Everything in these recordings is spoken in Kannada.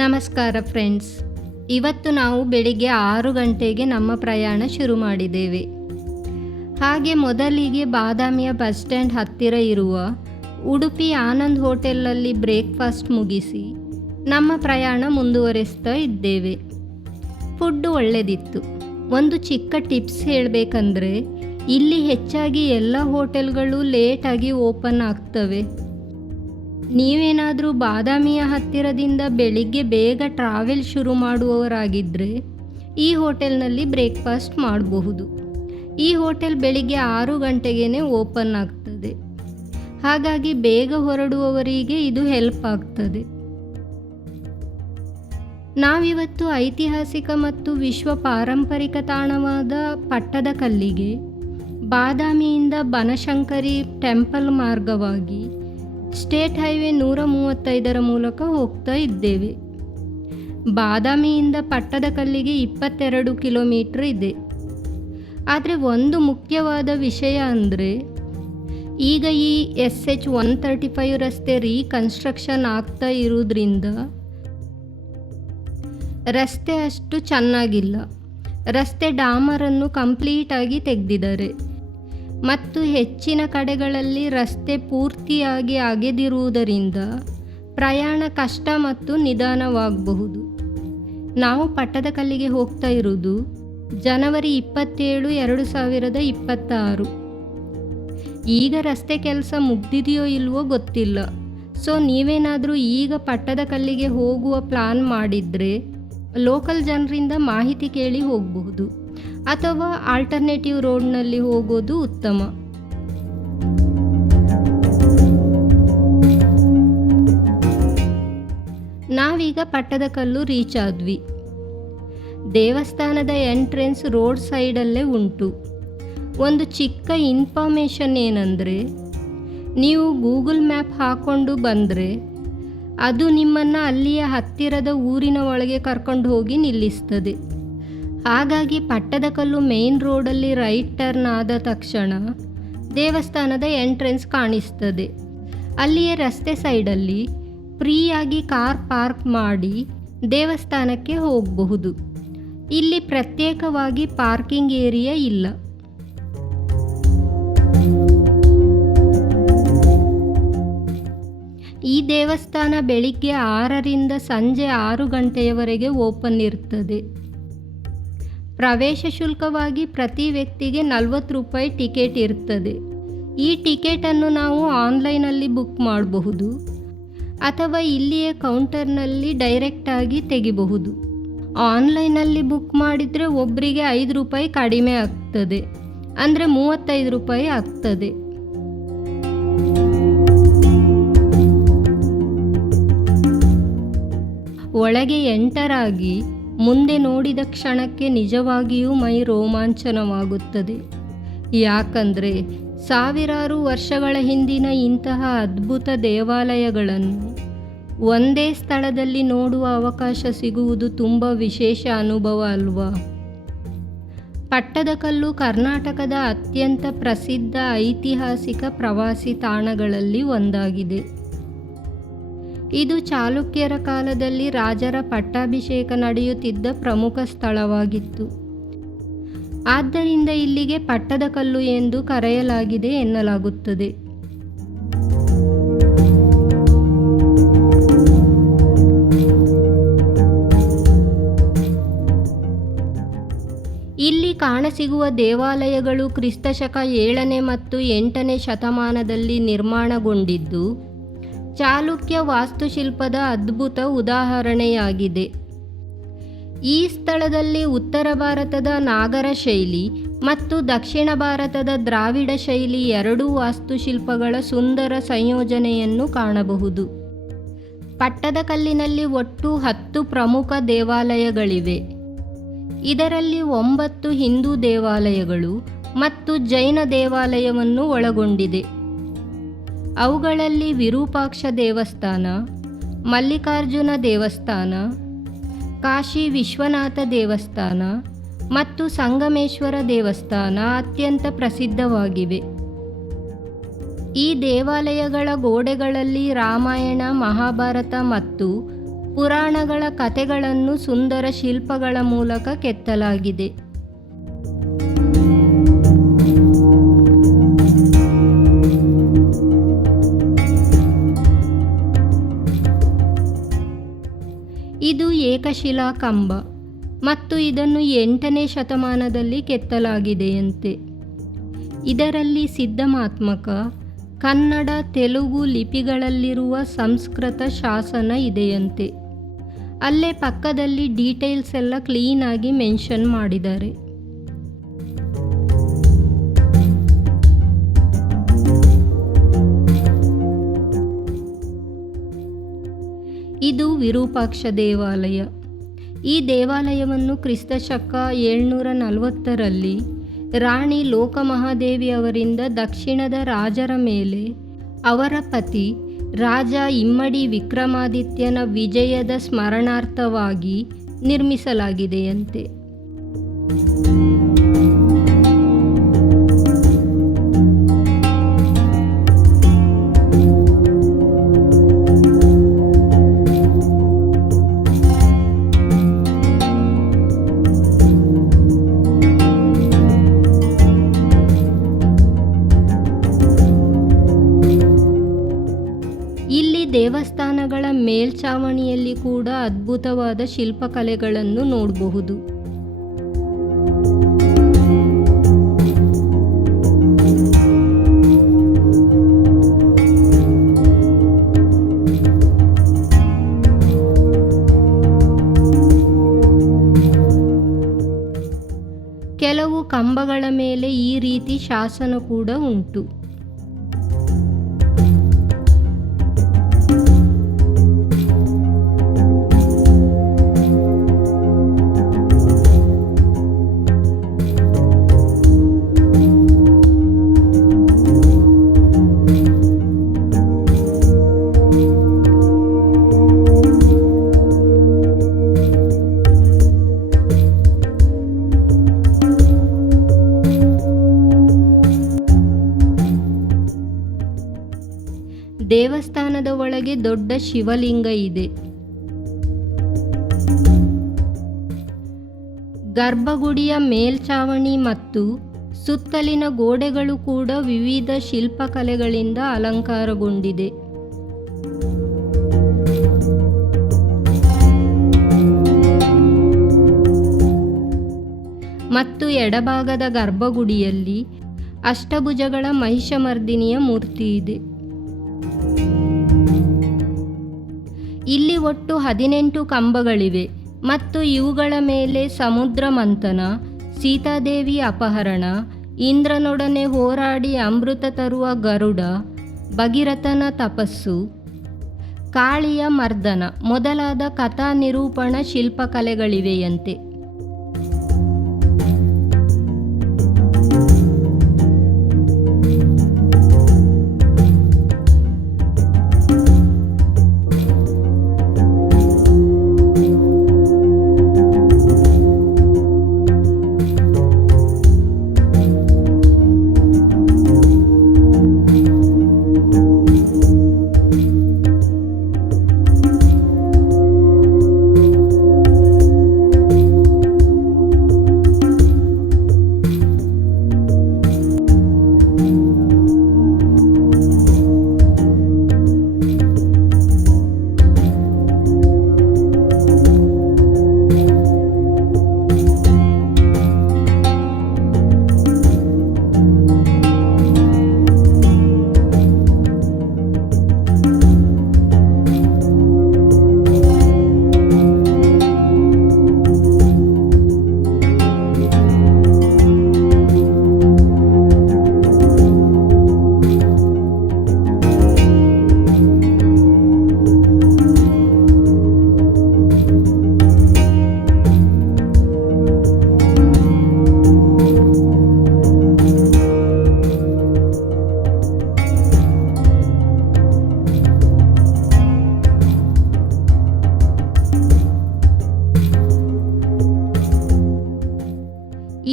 ನಮಸ್ಕಾರ ಫ್ರೆಂಡ್ಸ್. ಇವತ್ತು ನಾವು ಬೆಳಿಗ್ಗೆ 6 ಗಂಟೆಗೆ ನಮ್ಮ ಪ್ರಯಾಣ ಶುರು ಮಾಡಿದ್ದೇವೆ. ಹಾಗೆ ಮೊದಲಿಗೆ ಬಾದಾಮಿಯ ಬಸ್ ಸ್ಟ್ಯಾಂಡ್ ಹತ್ತಿರ ಇರುವ ಉಡುಪಿ ಆನಂದ್ ಹೋಟೆಲಲ್ಲಿ ಬ್ರೇಕ್ಫಾಸ್ಟ್ ಮುಗಿಸಿ ನಮ್ಮ ಪ್ರಯಾಣ ಮುಂದುವರಿಸ್ತಾ ಇದ್ದೇವೆ. ಫುಡ್ಡು ಒಳ್ಳೆದಿತ್ತು. ಒಂದು ಚಿಕ್ಕ ಟಿಪ್ಸ್ ಹೇಳಬೇಕಂದ್ರೆ, ಇಲ್ಲಿ ಹೆಚ್ಚಾಗಿ ಎಲ್ಲ ಹೋಟೆಲ್ಗಳು ಲೇಟಾಗಿ ಓಪನ್ ಆಗ್ತವೆ. ನೀವೇನಾದರೂ ಬಾದಾಮಿಯ ಹತ್ತಿರದಿಂದ ಬೆಳಿಗ್ಗೆ ಬೇಗ ಟ್ರಾವೆಲ್ ಶುರು ಮಾಡುವವರಾಗಿದ್ದರೆ ಈ ಹೋಟೆಲ್ನಲ್ಲಿ ಬ್ರೇಕ್ಫಾಸ್ಟ್ ಮಾಡಬಹುದು. ಈ ಹೋಟೆಲ್ ಬೆಳಿಗ್ಗೆ 6 ಗಂಟೆಗೇ ಓಪನ್ ಆಗ್ತದೆ. ಹಾಗಾಗಿ ಬೇಗ ಹೊರಡುವವರಿಗೆ ಇದು ಹೆಲ್ಪ್ ಆಗ್ತದೆ. ನಾವಿವತ್ತು ಐತಿಹಾಸಿಕ ಮತ್ತು ವಿಶ್ವ ಪಾರಂಪರಿಕ ತಾಣವಾದ ಪಟ್ಟದಕಲ್ಲಿಗೆ ಬಾದಾಮಿಯಿಂದ ಬನಶಂಕರಿ ಟೆಂಪಲ್ ಮಾರ್ಗವಾಗಿ ಸ್ಟೇಟ್ ಹೈವೇ 135 ಮೂಲಕ ಹೋಗ್ತಾ ಇದ್ದೇವೆ. ಬಾದಾಮಿಯಿಂದ ಪಟ್ಟದಕಲ್ಲಿಗೆ 22 ಕಿಲೋಮೀಟರ್ ಇದೆ. ಆದರೆ ಒಂದು ಮುಖ್ಯವಾದ ವಿಷಯ ಅಂದರೆ, ಈಗ ಈ SH 135 ರಸ್ತೆ ರೀಕನ್ಸ್ಟ್ರಕ್ಷನ್ ಆಗ್ತಾ ಇರೋದ್ರಿಂದ ರಸ್ತೆ ಅಷ್ಟು ಚೆನ್ನಾಗಿಲ್ಲ. ರಸ್ತೆ ಡಾಮರನ್ನು ಕಂಪ್ಲೀಟಾಗಿ ತೆಗೆದಿದ್ದಾರೆ ಮತ್ತು ಹೆಚ್ಚಿನ ಕಡೆಗಳಲ್ಲಿ ರಸ್ತೆ ಪೂರ್ತಿಯಾಗಿ ಅಗೆದಿರುವುದರಿಂದ ಪ್ರಯಾಣ ಕಷ್ಟ ಮತ್ತು ನಿಧಾನವಾಗಬಹುದು. ನಾವು ಪಟ್ಟದಕಲ್ಲಿಗೆ ಹೋಗ್ತಾ ಇರುವುದು ಜನವರಿ 27, 2026. ಈಗ ರಸ್ತೆ ಕೆಲಸ ಮುಗ್ದಿದೆಯೋ ಇಲ್ವೋ ಗೊತ್ತಿಲ್ಲ. ಸೊ ನೀವೇನಾದರೂ ಈಗ ಪಟ್ಟದಕಲ್ಲಿಗೆ ಹೋಗುವ ಪ್ಲಾನ್ ಮಾಡಿದರೆ ಲೋಕಲ್ ಜನರಿಂದ ಮಾಹಿತಿ ಕೇಳಿ ಹೋಗಬಹುದು, ಅಥವಾ ಆಲ್ಟರ್ನೇಟಿವ್ ರೋಡ್ನಲ್ಲಿ ಹೋಗೋದು ಉತ್ತಮ. ನಾವೀಗ ಪಟ್ಟದಕಲ್ಲು ರೀಚ್ ಆದ್ವಿ. ದೇವಸ್ಥಾನದ ಎಂಟ್ರೆನ್ಸ್ ರೋಡ್ ಸೈಡಲ್ಲೇ ಉಂಟು. ಒಂದು ಚಿಕ್ಕ ಇನ್ಫಾರ್ಮೇಷನ್ ಏನಂದರೆ, ನೀವು ಗೂಗಲ್ ಮ್ಯಾಪ್ ಹಾಕ್ಕೊಂಡು ಬಂದರೆ ಅದು ನಿಮ್ಮನ್ನು ಅಲ್ಲಿಯ ಹತ್ತಿರದ ಊರಿನ ಒಳಗೆ ಕರ್ಕೊಂಡು ಹೋಗಿ ನಿಲ್ಲಿಸ್ತದೆ. ಹಾಗಾಗಿ ಪಟ್ಟದಕಲ್ಲು ಮೇನ್ ರೋಡಲ್ಲಿ ರೈಟ್ ಟರ್ನ್ ಆದ ತಕ್ಷಣ ದೇವಸ್ಥಾನದ ಎಂಟ್ರೆನ್ಸ್ ಕಾಣಿಸ್ತದೆ. ಅಲ್ಲಿಯೇ ರಸ್ತೆ ಸೈಡಲ್ಲಿ ಫ್ರೀಯಾಗಿ ಕಾರ್ ಪಾರ್ಕ್ ಮಾಡಿ ದೇವಸ್ಥಾನಕ್ಕೆ ಹೋಗಬಹುದು. ಇಲ್ಲಿ ಪ್ರತ್ಯೇಕವಾಗಿ ಪಾರ್ಕಿಂಗ್ ಏರಿಯಾ ಇಲ್ಲ. ಈ ದೇವಸ್ಥಾನ ಬೆಳಿಗ್ಗೆ 6ರಿಂದ ಸಂಜೆ 6 ಗಂಟೆಯವರೆಗೆ ಓಪನ್ ಇರ್ತದೆ. ಪ್ರವೇಶ ಶುಲ್ಕವಾಗಿ ಪ್ರತಿ ವ್ಯಕ್ತಿಗೆ 40 ರೂಪಾಯಿ ಟಿಕೆಟ್ ಇರ್ತದೆ. ಈ ಟಿಕೆಟನ್ನು ನಾವು ಆನ್ಲೈನಲ್ಲಿ ಬುಕ್ ಮಾಡಬಹುದು, ಅಥವಾ ಇಲ್ಲಿಯೇ ಕೌಂಟರ್ನಲ್ಲಿ ಡೈರೆಕ್ಟಾಗಿ ತೆಗಿಬಹುದು. ಆನ್ಲೈನಲ್ಲಿ ಬುಕ್ ಮಾಡಿದರೆ ಒಬ್ಬರಿಗೆ 5 ರೂಪಾಯಿ ಕಡಿಮೆ ಆಗ್ತದೆ, ಅಂದರೆ 35 ರೂಪಾಯಿ ಆಗ್ತದೆ. ಒಳಗೆ ಎಂಟರಾಗಿ ಮುಂದೆ ನೋಡಿದ ಕ್ಷಣಕ್ಕೆ ನಿಜವಾಗಿಯೂ ಮೈ ರೋಮಾಂಚನವಾಗುತ್ತದೆ. ಯಾಕಂದರೆ ಸಾವಿರಾರು ವರ್ಷಗಳ ಹಿಂದಿನ ಇಂತಹ ಅದ್ಭುತ ದೇವಾಲಯಗಳನ್ನು ಒಂದೇ ಸ್ಥಳದಲ್ಲಿ ನೋಡುವ ಅವಕಾಶ ಸಿಗುವುದು ತುಂಬ ವಿಶೇಷ ಅನುಭವ ಅಲ್ವಾ? ಪಟ್ಟದಕಲ್ಲು ಕರ್ನಾಟಕದ ಅತ್ಯಂತ ಪ್ರಸಿದ್ಧ ಐತಿಹಾಸಿಕ ಪ್ರವಾಸಿ ತಾಣಗಳಲ್ಲಿ ಒಂದಾಗಿದೆ. ಇದು ಚಾಲುಕ್ಯರ ಕಾಲದಲ್ಲಿ ರಾಜರ ಪಟ್ಟಾಭಿಷೇಕ ನಡೆಯುತ್ತಿದ್ದ ಪ್ರಮುಖ ಸ್ಥಳವಾಗಿತ್ತು. ಆದ್ದರಿಂದ ಇಲ್ಲಿಗೆ ಪಟ್ಟದಕಲ್ಲು ಎಂದು ಕರೆಯಲಾಗಿದೆ ಎನ್ನಲಾಗುತ್ತದೆ. ಇಲ್ಲಿ ಕಾಣಸಿಗುವ ದೇವಾಲಯಗಳು ಕ್ರಿಸ್ತಶಕ 7ನೇ ಮತ್ತು 8ನೇ ಶತಮಾನದಲ್ಲಿ ನಿರ್ಮಾಣಗೊಂಡಿದ್ದು ಚಾಲುಕ್ಯ ವಾಸ್ತುಶಿಲ್ಪದ ಅದ್ಭುತ ಉದಾಹರಣೆಯಾಗಿದೆ. ಈ ಸ್ಥಳದಲ್ಲಿ ಉತ್ತರ ಭಾರತದ ನಾಗರ ಶೈಲಿ ಮತ್ತು ದಕ್ಷಿಣ ಭಾರತದ ದ್ರಾವಿಡ ಶೈಲಿ ಎರಡೂ ವಾಸ್ತುಶಿಲ್ಪಗಳ ಸುಂದರ ಸಂಯೋಜನೆಯನ್ನು ಕಾಣಬಹುದು. ಪಟ್ಟದಕಲ್ಲಿನಲ್ಲಿ ಒಟ್ಟು 10 ಪ್ರಮುಖ ದೇವಾಲಯಗಳಿವೆ. ಇದರಲ್ಲಿ 9 ಹಿಂದೂ ದೇವಾಲಯಗಳು ಮತ್ತು ಜೈನ ದೇವಾಲಯವನ್ನು ಒಳಗೊಂಡಿದೆ. ಅವುಗಳಲ್ಲಿ ವಿರೂಪಾಕ್ಷ ದೇವಸ್ಥಾನ, ಮಲ್ಲಿಕಾರ್ಜುನ ದೇವಸ್ಥಾನ, ಕಾಶಿ ವಿಶ್ವನಾಥ ದೇವಸ್ಥಾನ ಮತ್ತು ಸಂಗಮೇಶ್ವರ ದೇವಸ್ಥಾನ ಅತ್ಯಂತ ಪ್ರಸಿದ್ಧವಾಗಿವೆ. ಈ ದೇವಾಲಯಗಳ ಗೋಡೆಗಳಲ್ಲಿ ರಾಮಾಯಣ, ಮಹಾಭಾರತ ಮತ್ತು ಪುರಾಣಗಳ ಕಥೆಗಳನ್ನು ಸುಂದರ ಶಿಲ್ಪಗಳ ಮೂಲಕ ಕೆತ್ತಲಾಗಿದೆ. ಇದು ಏಕಶಿಲಾ ಕಂಬ ಮತ್ತು ಇದನ್ನು 8ನೇ ಶತಮಾನದಲ್ಲಿ ಕೆತ್ತಲಾಗಿದೆಯಂತೆ. ಇದರಲ್ಲಿ ಸಿದ್ಧಮಾತ್ಮಕ, ಕನ್ನಡ, ತೆಲುಗು ಲಿಪಿಗಳಲ್ಲಿರುವ ಸಂಸ್ಕೃತ ಶಾಸನ ಇದೆಯಂತೆ. ಅಲ್ಲೇ ಪಕ್ಕದಲ್ಲಿ ಡೀಟೇಲ್ಸ್ ಎಲ್ಲ ಕ್ಲೀನಾಗಿ ಮೆನ್ಷನ್ ಮಾಡಿದ್ದಾರೆ. ಇದು ವಿರೂಪಾಕ್ಷ ದೇವಾಲಯ. ಈ ದೇವಾಲಯವನ್ನು ಕ್ರಿಸ್ತಶಕ 740ರಲ್ಲಿ ರಾಣಿ ಲೋಕಮಹಾದೇವಿ ಅವರಿಂದ ದಕ್ಷಿಣದ ರಾಜರ ಮೇಲೆ ಅವರ ಪತಿ ರಾಜ ಇಮ್ಮಡಿ ವಿಕ್ರಮಾದಿತ್ಯನ ವಿಜಯದ ಸ್ಮರಣಾರ್ಥವಾಗಿ ನಿರ್ಮಿಸಲಾಗಿದೆಯಂತೆ. ದೇವಸ್ಥಾನಗಳ ಮೇಲ್ಛಾವಣಿಯಲ್ಲಿ ಕೂಡ ಅದ್ಭುತವಾದ ಶಿಲ್ಪಕಲೆಗಳನ್ನು ನೋಡಬಹುದು. ಕೆಲವು ಕಂಬಗಳ ಮೇಲೆ ಈ ರೀತಿ ಶಾಸನ ಕೂಡ ಉಂಟು. ದೇವಸ್ಥಾನದ ಒಳಗೆ ದೊಡ್ಡ ಶಿವಲಿಂಗ ಇದೆ. ಗರ್ಭಗುಡಿಯ ಮೇಲ್ಛಾವಣಿ ಮತ್ತು ಸುತ್ತಲಿನ ಗೋಡೆಗಳು ಕೂಡ ವಿವಿಧ ಶಿಲ್ಪಕಲೆಗಳಿಂದ ಅಲಂಕಾರಗೊಂಡಿದೆ. ಮತ್ತು ಎಡಭಾಗದ ಗರ್ಭಗುಡಿಯಲ್ಲಿ ಅಷ್ಟಭುಜಗಳ ಮಹಿಷಮರ್ದಿನಿಯ ಮೂರ್ತಿ ಇದೆ. ಇಲ್ಲಿ ಒಟ್ಟು 18 ಕಂಬಗಳಿವೆ ಮತ್ತು ಇವುಗಳ ಮೇಲೆ ಸಮುದ್ರ ಮಂಥನ, ಸೀತಾದೇವಿ ಅಪಹರಣ, ಇಂದ್ರನೊಡನೆ ಹೋರಾಡಿ ಅಮೃತ ತರುವ ಗರುಡ, ಭಗೀರಥನ ತಪಸ್ಸು, ಕಾಳಿಯ ಮರ್ದನ ಮೊದಲಾದ ಕಥಾ ನಿರೂಪಣ ಶಿಲ್ಪಕಲೆಗಳಿವೆಯಂತೆ.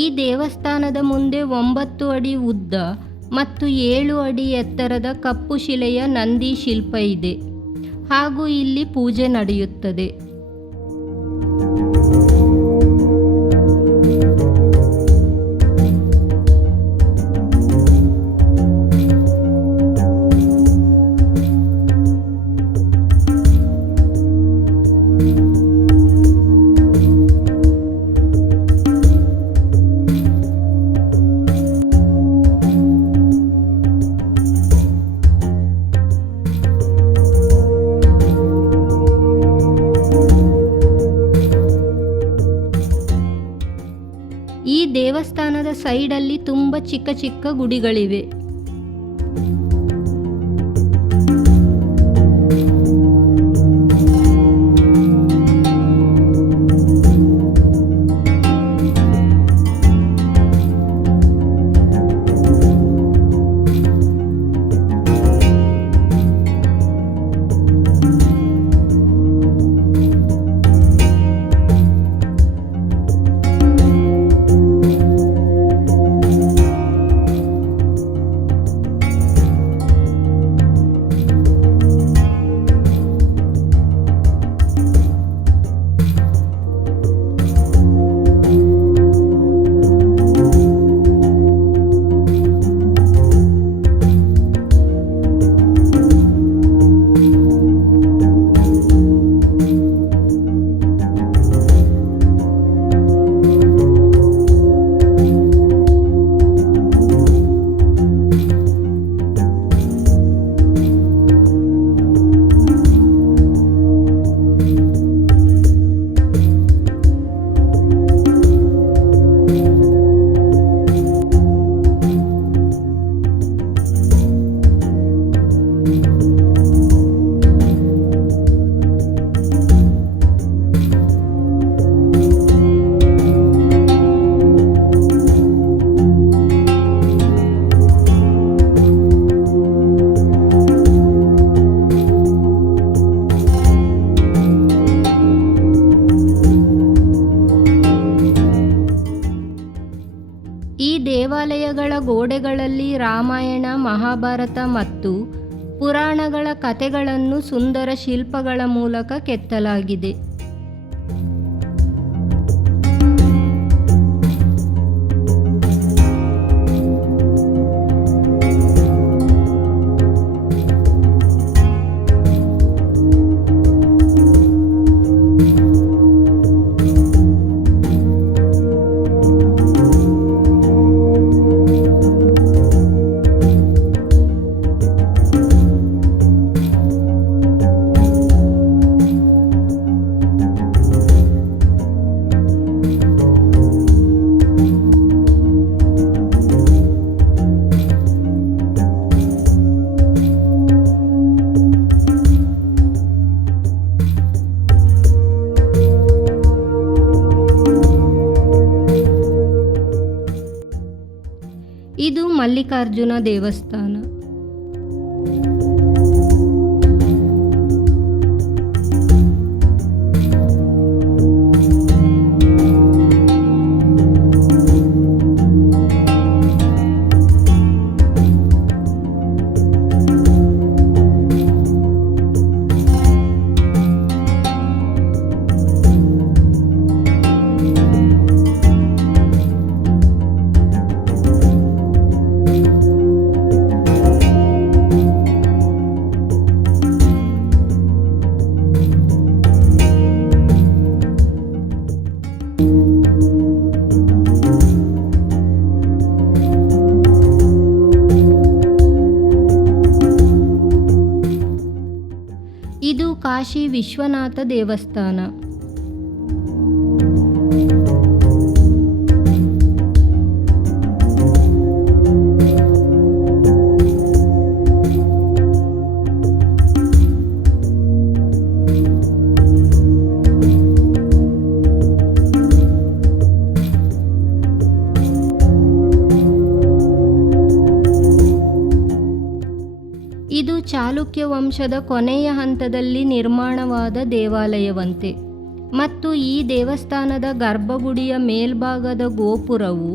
ಈ ದೇವಸ್ಥಾನದ ಮುಂದೆ 9 ಅಡಿ ಉದ್ದ ಮತ್ತು 7 ಅಡಿ ಎತ್ತರದ ಕಪ್ಪು ಶಿಲೆಯ ನಂದಿ ಶಿಲ್ಪ ಇದೆ ಹಾಗೂ ಇಲ್ಲಿ ಪೂಜೆ ನಡೆಯುತ್ತದೆ. ಈ ದೇವಸ್ಥಾನದ ಸೈಡಲ್ಲಿ ತುಂಬ ಚಿಕ್ಕ ಚಿಕ್ಕ ಗುಡಿಗಳಿವೆ. ಈ ದೇವಾಲಯಗಳ ಗೋಡೆಗಳಲ್ಲಿ ರಾಮಾಯಣ, ಮಹಾಭಾರತ ಮತ್ತು ಪುರಾಣಗಳ ಕಥೆಗಳನ್ನು ಸುಂದರ ಶಿಲ್ಪಗಳ ಮೂಲಕ ಕೆತ್ತಲಾಗಿದೆ. ಇದು ಮಲ್ಲಿಕಾರ್ಜುನ ದೇವಸ್ಥಾನ. ಇದು ಕಾಶಿ ವಿಶ್ವನಾಥ ದೇವಸ್ಥಾನ. ಇದು ಚಾಲುಕ್ಯ ವಂಶದ ಕೊನೆಯ ಹಂತದಲ್ಲಿ ನಿರ್ಮಾಣವಾದ ದೇವಾಲಯವಂತೆ ಮತ್ತು ಈ ದೇವಸ್ಥಾನದ ಗರ್ಭಗುಡಿಯ ಮೇಲ್ಭಾಗದ ಗೋಪುರವು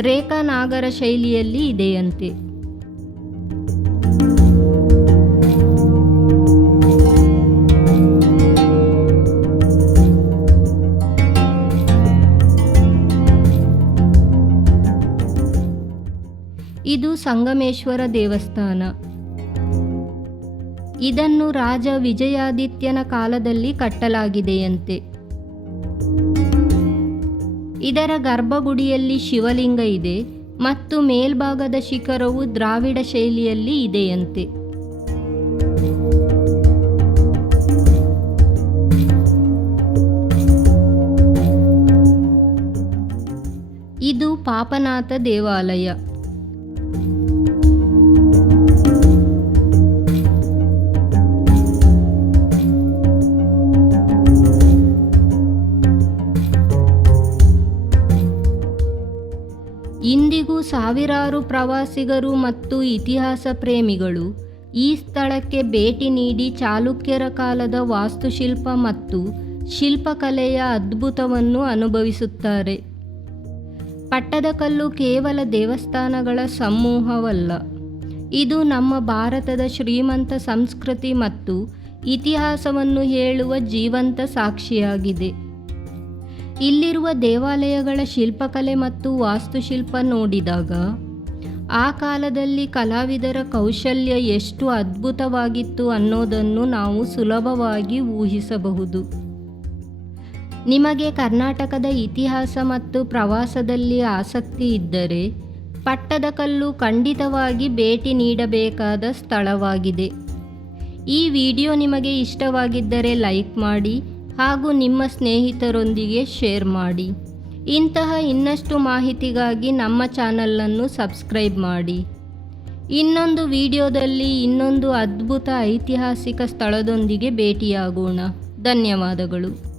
ರೇಖಾ ನಾಗರ ಶೈಲಿಯಲ್ಲಿ ಇದೆಯಂತೆ. ಇದು ಸಂಗಮೇಶ್ವರ ದೇವಸ್ಥಾನ. ಇದನ್ನು ರಾಜ ವಿಜಯಾದಿತ್ಯನ ಕಾಲದಲ್ಲಿ ಕಟ್ಟಲಾಗಿದೆಯಂತೆ. ಇದರ ಗರ್ಭಗುಡಿಯಲ್ಲಿ ಶಿವಲಿಂಗ ಇದೆ ಮತ್ತು ಮೇಲ್ಭಾಗದ ಶಿಖರವು ದ್ರಾವಿಡ ಶೈಲಿಯಲ್ಲಿ ಇದೆಯಂತೆ. ಇದು ಪಾಪನಾಥ ದೇವಾಲಯ. ಇಂದಿಗೂ ಸಾವಿರಾರು ಪ್ರವಾಸಿಗರು ಮತ್ತು ಇತಿಹಾಸ ಪ್ರೇಮಿಗಳು ಈ ಸ್ಥಳಕ್ಕೆ ಭೇಟಿ ನೀಡಿ ಚಾಲುಕ್ಯರ ಕಾಲದ ವಾಸ್ತುಶಿಲ್ಪ ಮತ್ತು ಶಿಲ್ಪಕಲೆಯ ಅದ್ಭುತವನ್ನು ಅನುಭವಿಸುತ್ತಾರೆ. ಪಟ್ಟದಕಲ್ಲು ಕೇವಲ ದೇವಸ್ಥಾನಗಳ ಸಮೂಹವಲ್ಲ, ಇದು ನಮ್ಮ ಭಾರತದ ಶ್ರೀಮಂತ ಸಂಸ್ಕೃತಿ ಮತ್ತು ಇತಿಹಾಸವನ್ನು ಹೇಳುವ ಜೀವಂತ ಸಾಕ್ಷಿಯಾಗಿದೆ. ಇಲ್ಲಿರುವ ದೇವಾಲಯಗಳ ಶಿಲ್ಪಕಲೆ ಮತ್ತು ವಾಸ್ತುಶಿಲ್ಪ ನೋಡಿದಾಗ ಆ ಕಾಲದಲ್ಲಿ ಕಲಾವಿದರ ಕೌಶಲ್ಯ ಎಷ್ಟು ಅದ್ಭುತವಾಗಿತ್ತು ಅನ್ನೋದನ್ನು ನಾವು ಸುಲಭವಾಗಿ ಊಹಿಸಬಹುದು. ನಿಮಗೆ ಕರ್ನಾಟಕದ ಇತಿಹಾಸ ಮತ್ತು ಪ್ರವಾಸದಲ್ಲಿ ಆಸಕ್ತಿ ಇದ್ದರೆ ಪಟ್ಟದಕಲ್ಲು ಖಂಡಿತವಾಗಿ ಭೇಟಿ ನೀಡಬೇಕಾದ ಸ್ಥಳವಾಗಿದೆ. ಈ ವಿಡಿಯೋ ನಿಮಗೆ ಇಷ್ಟವಾಗಿದ್ದರೆ ಲೈಕ್ ಮಾಡಿ ಹಾಗೂ ನಿಮ್ಮ ಸ್ನೇಹಿತರೊಂದಿಗೆ ಶೇರ್ ಮಾಡಿ. ಇಂತಹ ಇನ್ನಷ್ಟು ಮಾಹಿತಿಗಾಗಿ ನಮ್ಮ ಚಾನಲನ್ನು ಸಬ್ಸ್ಕ್ರೈಬ್ ಮಾಡಿ. ಇನ್ನೊಂದು ವಿಡಿಯೋದಲ್ಲಿ ಇನ್ನೊಂದು ಅದ್ಭುತ ಐತಿಹಾಸಿಕ ಸ್ಥಳದೊಂದಿಗೆ ಭೇಟಿಯಾಗೋಣ. ಧನ್ಯವಾದಗಳು.